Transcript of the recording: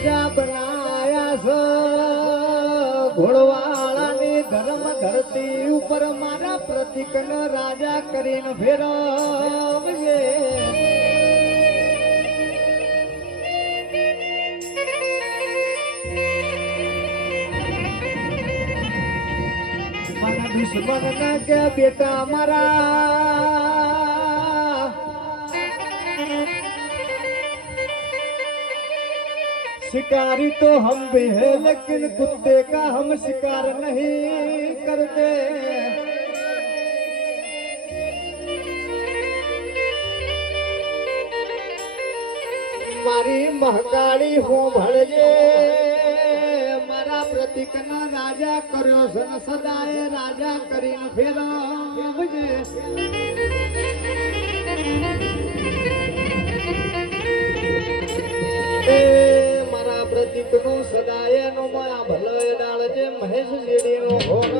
રાજા બનાયા છે ઘોડવાળાની ધર્મ ધરતી ઉપર મારા પ્રતિકનો રાજા કરીને ફેરવજે મને દુશ્મન ના કે બેટા મારા शिकारी तो हम भी है लेकिन कुत्ते का हम शिकार नहीं करते मारी महकाड़ी हो भड़जे मारा प्रतीक ना राजा करो सन सदाए राजा करीन फेरवजे પ્રતિક નો સદાય નો માયા ભલો ડાળ જે મહેશ જેડી નો હોર